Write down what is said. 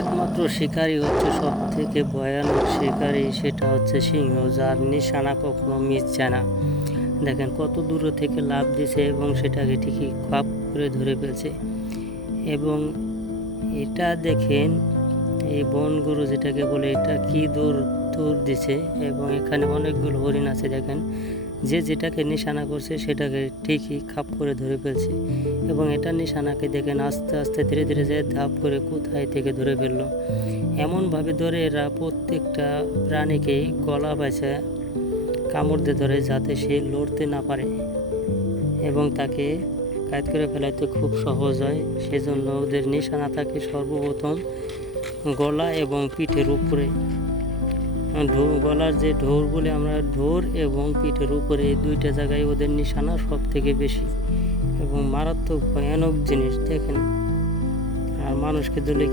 একমাত্র শিকারী হচ্ছে সব থেকে ভয়ানক শিকারী, সেটা হচ্ছে সিংহ, যার নিশানা কখনো মিস যায় না। দেখেন কত দূর থেকে লাফ দিছে এবং সেটাকে ঠিকই খাপ করে ধরে ফেলছে। এবং এটা দেখেন এই বনগরু যেটাকে বলে, এটা কি দৌড় দিছে। এবং এখানে অনেকগুলো হরিণ আছে, দেখেন যে যেটাকে নিশানা করছে সেটাকে ঠিকই খাপ করে ধরে ফেলছে। এবং এটা নিশানাকে দেখেন আস্তে আস্তে ধীরে ধীরে যে ধাপ করে কোথায় থেকে ধরে ফেললো। এমনভাবে ধরে এরা প্রত্যেকটা প্রাণীকেই গলা বাইছে কামড় দিয়ে ধরে, যাতে সে লড়তে না পারে এবং তাকে কায়দ করে ফেলাইতে খুব সহজ হয়। সেজন্য ওদের নিশানা থাকে সর্বপ্রথম গলা এবং পিঠের উপরে। গলার যে ঢোর বলে আমরা, ঢোর এবং পিঠের উপরে, এই দুইটা জায়গায় ওদের নিশানা সব থেকে বেশি এবং মারাত্মক ভয়ানক জিনিস। দেখেন আর মানুষকে ধরলে